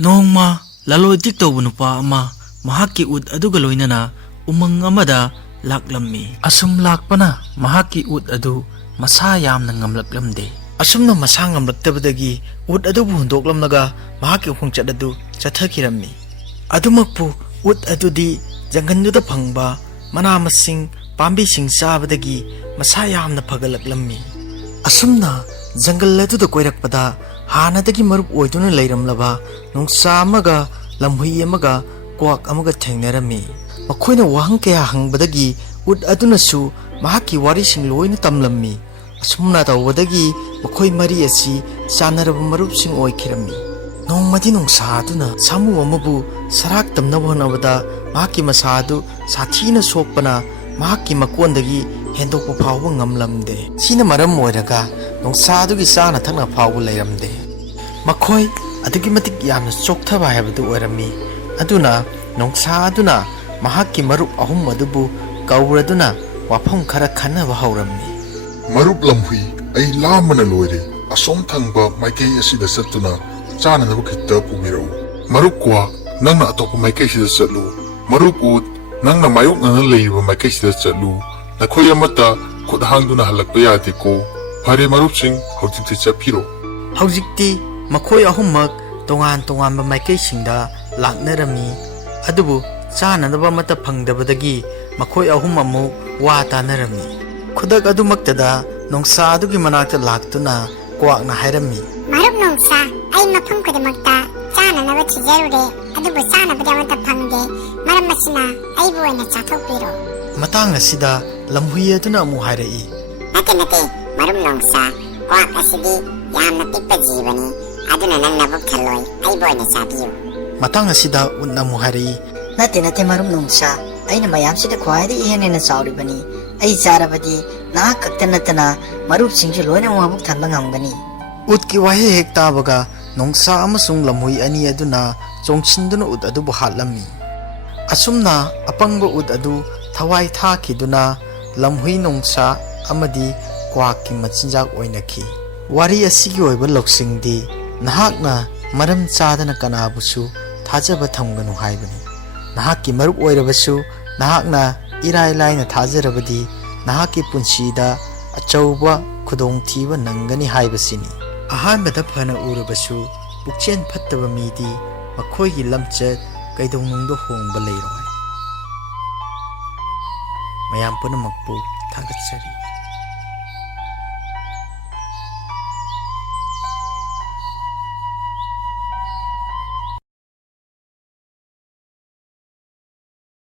ꯅꯣꯡꯃ ꯂꯂꯣꯟ ꯏꯇꯤꯛ ꯇꯧꯕ ꯅꯨꯄꯥ ꯑꯃ ꯃꯍꯥꯛꯀꯤ ꯎꯠ ꯑꯗꯨꯒ ꯂꯣꯏꯅꯅ ꯎꯃꯪ ꯑꯃꯗ ꯂꯥꯛꯂꯝꯃꯤ꯫ ꯑꯁꯨꯝ ꯂꯥꯛꯄꯅ ꯃꯍꯥꯛꯀꯤ ꯎꯠ ꯑꯗꯨ ꯃꯁꯥ ꯌꯥꯝꯅ ꯉꯝꯂꯛꯂꯝꯗꯦ꯫ ꯑꯁꯨꯝꯅ ꯃꯁꯥ ꯉꯝꯂꯛꯇꯕꯗꯒꯤ ꯎꯠ ꯑꯗꯨꯕꯨ ꯍꯨꯟꯗꯣꯛꯂꯝꯂꯒ ꯃꯍꯥꯛꯀꯤ ꯈꯣꯡꯆꯠ ꯑꯗꯨ ꯆꯠꯊꯈꯤꯔꯝꯃꯤ꯫ ꯑꯗꯨꯃꯛꯄꯨ ꯎꯠ ꯑꯗꯨꯗꯤ ꯖꯪꯒꯜꯗꯨꯗ ꯐꯪꯕ ꯃꯅꯥ ꯃꯁꯤꯡ ꯄꯥꯝꯕꯤꯁꯤꯡ ꯆꯥꯕꯗꯒꯤ ꯃꯁꯥ ꯌꯥꯝꯅ ꯐꯒꯠꯂꯛꯂꯝꯃꯤ꯫ ꯑꯁꯨꯝꯅ ꯖꯪꯒꯜ ꯑꯗꯨꯗ ꯀꯣꯏꯔꯛꯄꯗ ꯍꯥꯟꯅꯗꯒꯤ ꯃꯔꯨꯞ ꯑꯣꯏꯗꯨꯅ ꯂꯩꯔꯝꯂꯕ ꯅꯣꯡꯁꯥ ꯑꯃꯒ ꯂꯝꯍꯨꯏ ꯑꯃꯒ ꯀ꯭ꯋꯥꯛ ꯑꯃꯒ ꯊꯦꯡꯅꯔꯝꯃꯤ꯫ ꯃꯈꯣꯏꯅ ꯋꯥꯍꯪ ꯀꯌꯥ ꯍꯪꯕꯗꯒꯤ ꯎꯠ ꯑꯗꯨꯅꯁꯨ ꯃꯍꯥꯛꯀꯤ ꯋꯥꯔꯤꯁꯤꯡ ꯂꯣꯏꯅ ꯇꯝꯂꯝꯃꯤ꯫ ꯑꯁꯨꯝꯅ ꯇꯧꯕꯗꯒꯤ ꯃꯈꯣꯏ ꯃꯔꯤ ꯑꯁꯤ ꯆꯥꯟꯅꯔꯕ ꯃꯔꯨꯞꯁꯤꯡ ꯑꯣꯏꯈꯤꯔꯝꯃꯤ꯫ ꯅꯣꯡꯃꯗꯤ ꯅꯣꯡꯁꯥ ꯑꯗꯨꯅ ꯁꯥꯃꯨ ꯑꯃꯕꯨ ꯁꯔꯥꯛ ꯇꯝꯅꯕ ꯍꯣꯠꯅꯕꯗ ꯃꯍꯥꯛꯀꯤ ꯃꯁꯥ ꯑꯗꯨ ꯁꯥꯊꯤꯅ ꯁꯣꯛꯄꯅ ꯃꯍꯥꯛꯀꯤ ꯃꯀꯣꯟꯗꯒꯤ ꯍꯦꯟꯗꯣꯛꯄ ꯐꯥꯎꯕ ꯉꯝꯂꯝꯗꯦ꯫ ꯁꯤꯅ ꯃꯔꯝ ꯑꯣꯏꯔꯒ ꯅꯣꯡꯁꯥ ꯑꯗꯨꯒꯤ ꯆꯥꯅ ꯊꯛꯅ ꯐꯥꯎꯕ ꯂꯩꯔꯝꯗꯦ꯫ ꯃꯈꯣꯏ ꯑꯗꯨꯛꯀꯤ ꯃꯇꯤꯛ ꯌꯥꯝꯅ ꯆꯣꯛꯊꯕ ꯍꯥꯏꯕꯗꯨ ꯑꯣꯏꯔꯝꯃꯤ꯫ ꯑꯗꯨꯅ ꯅꯣꯡꯁꯥ ꯑꯗꯨꯅ ꯃꯍꯥꯛꯀꯤ ꯃꯔꯨꯞ ꯑꯍꯨꯝ ꯑꯗꯨꯕꯨ ꯀꯧꯔꯗꯨꯅ ꯋꯥꯐꯝ ꯈꯔ ꯈꯟꯅꯕ ꯍꯧꯔꯝꯃꯤ꯫ ꯃꯔꯨꯞ ꯂꯝꯍꯨꯏ, ꯑꯩ ꯂꯥꯝꯕꯅ ꯂꯣꯏꯔꯦ꯫ ꯑꯁꯣꯝ ꯊꯪꯕ ꯃꯥꯏꯀꯩ ꯑꯁꯤꯗ ꯆꯠꯇꯨꯅ ꯆꯥꯅꯅꯕ ꯈꯤꯇ ꯄꯨꯕꯤꯔꯛꯎ꯫ ꯃꯔꯨꯞ ꯀ꯭ꯋꯥꯛ, ꯅꯪꯅ ꯑꯇꯣꯞꯄ ꯃꯥꯏꯀꯩꯁꯤꯗ ꯆꯠꯂꯨ꯫ ꯃꯔꯨꯞ ꯎꯠ, ꯅꯪꯅ ꯃꯥꯌꯣꯛꯅꯅ ꯂꯩꯔꯤꯕ ꯃꯥꯏꯀꯩꯁꯤꯗ ꯆꯠꯂꯨ꯫ ꯅꯈꯣꯏ ꯑꯃꯠꯇ ꯈꯨꯠ ꯍꯥꯡꯗꯨꯅ ꯍꯜꯂꯛꯄ ꯌꯥꯗꯦꯀꯣ꯫ ꯐꯔꯦ ꯃꯔꯨꯞꯁꯤꯡ, ꯍꯧꯖꯤꯛꯇꯤ ꯆꯠꯄꯤꯔꯣ꯫ ꯍꯧꯖꯤꯛꯇꯤ ꯃꯈꯣꯏ ꯑꯍꯨꯝꯃꯛ ꯇꯣꯉꯥꯟ ꯇꯣꯉꯥꯟꯕ ꯃꯥꯏꯀꯩꯁꯤꯡꯗ ꯂꯥꯛꯅꯔꯝꯃꯤ꯫ ꯑꯗꯨꯕꯨ ꯆꯥꯅꯅꯕ ꯑꯃꯠꯇ ꯐꯪꯗꯕꯗꯒꯤ ꯃꯈꯣꯏ ꯑꯍꯨꯝ ꯑꯃꯨꯛ ꯋꯥ ꯇꯥꯅꯔꯝꯃꯤ꯫ ꯈꯨꯗꯛ ꯑꯗꯨꯃꯛꯇꯗ ꯅꯣꯡꯁꯥ ꯑꯗꯨꯒꯤ ꯃꯅꯥꯛꯇ ꯂꯥꯛꯇꯨꯅ ꯀ꯭ꯋꯥꯛꯅ ꯍꯥꯏꯔꯝꯃꯤ, ꯃꯔꯨꯞ ꯅꯣꯡꯁꯥ, ꯑꯩ ꯃꯐꯝ ꯈꯨꯗꯤꯡꯃꯛꯇ ꯆꯥꯅꯅꯕ ꯊꯤꯖꯔꯨꯔꯦ, ꯑꯗꯨꯕꯨ ꯆꯥꯅꯕꯗꯤ ꯑꯃꯠꯇ ꯐꯪꯗꯦ꯫ ꯃꯔꯝ ꯑꯁꯤꯅ ꯑꯩꯕꯨ ꯑꯣꯏꯅ ꯆꯥꯊꯣꯛꯄꯤꯔꯣ꯫ ꯃꯇꯥꯡ ꯑꯁꯤꯗ ꯂꯝꯍꯨꯏ ꯑꯗꯨꯅ ꯑꯃꯨꯛ ꯍꯥꯏꯔꯛꯏ, ꯅꯠꯇꯦ ꯃꯔꯨꯞ ꯅꯣꯡꯁꯥ, ꯀ꯭ꯋꯥꯛ ꯑꯁꯤꯗꯤ ꯌꯥꯝꯅ ꯄꯤꯛꯄ ꯖꯤꯕꯅꯤ, ꯑꯗꯨꯅ ꯅꯪ ꯅꯕꯨꯛ ꯊꯜꯂꯣꯏ, ꯑꯩꯕꯨ ꯑꯣꯏꯅ ꯆꯥꯕꯤꯌꯨ꯫ ꯃꯇꯥꯡ ꯑꯁꯤꯗ ꯎꯠꯅ ꯑꯃꯨꯛ ꯍꯥꯏꯔꯛꯏ, ꯅꯠꯇꯦ ꯃꯔꯨꯞ ꯅꯣꯡꯁꯥ, ꯑꯩꯅ ꯃꯌꯥꯝꯁꯤꯗ ꯈ꯭ꯋꯥꯏꯗꯒꯤ ꯍꯦꯟꯅ ꯆꯥꯎꯔꯤꯕꯅꯤ꯫ ꯑꯩ ꯆꯥꯔꯕꯗꯤ ꯅꯍꯥꯛ ꯈꯛꯇ ꯅꯠꯇꯅ ꯃꯔꯨꯞꯁꯤꯡꯁꯨ ꯂꯣꯏꯅꯃꯛ ꯃꯕꯨꯛ ꯊꯟꯕ ꯉꯝꯒꯅꯤ꯫ ꯎꯠꯀꯤ ꯋꯥꯍꯩ ꯍꯦꯛ ꯇꯥꯕꯒ ꯅꯣꯡꯁꯥ ꯑꯃꯁꯨꯡ ꯂꯝꯍꯨꯏ ꯑꯅꯤ ꯑꯗꯨꯅ ꯆꯣꯡꯁꯤꯟꯗꯨꯅ ꯎꯠ ꯑꯗꯨꯕꯨ ꯍꯥꯠꯂꯝꯃꯤ꯫ ꯑꯁꯨꯝꯅ ꯑꯄꯪꯕ ꯎꯠ ꯑꯗꯨ ꯊꯋꯥꯏ ꯊꯥꯈꯤꯗꯨꯅ ꯂꯝꯍꯨꯏ, ꯅꯣꯡꯁꯥ ꯑꯃꯗꯤ ꯀ꯭ꯋꯥꯛꯀꯤ ꯃꯆꯤꯟꯖꯥꯛ ꯑꯣꯏꯅꯈꯤ꯫ ꯋꯥꯔꯤ ꯑꯁꯤꯒꯤ ꯑꯣꯏꯕ ꯂꯧꯁꯤꯡꯗꯤ ꯅꯍꯥꯛꯅ ꯃꯔꯝ ꯆꯥꯗꯅ ꯀꯅꯥꯕꯨꯁꯨ ꯊꯥꯖꯕ ꯊꯝꯒꯅꯨ ꯍꯥꯏꯕꯅꯤ꯫ ꯅꯍꯥꯛꯀꯤ ꯃꯔꯨꯞ ꯑꯣꯏꯔꯕꯁꯨ ꯅꯍꯥꯛꯅ ꯏꯔꯥꯏ ꯂꯥꯏꯅ ꯊꯥꯖꯔꯕꯗꯤ ꯅꯍꯥꯛꯀꯤ ꯄꯨꯟꯁꯤꯗ ꯑꯆꯧꯕ ꯈꯨꯗꯣꯡꯊꯤꯕ ꯅꯪꯒꯅꯤ ꯍꯥꯏꯕꯁꯤꯅꯤ꯫ ꯑꯍꯥꯟꯕꯗ ꯐꯅ ꯎꯔꯕꯁꯨ ꯄꯨꯛꯆꯦꯜ ꯐꯠꯇꯕ ꯃꯤꯗꯤ ꯃꯈꯣꯏꯒꯤ ꯂꯝꯆꯠ ꯀꯩꯗꯧꯅꯨꯡꯗ ꯍꯣꯡꯕ ꯂꯩꯔꯣꯏ꯫ ꯃꯌꯥꯝ ꯄꯨꯝꯅꯃꯛꯄꯨ ꯊꯥꯒꯠꯆꯔꯤ꯫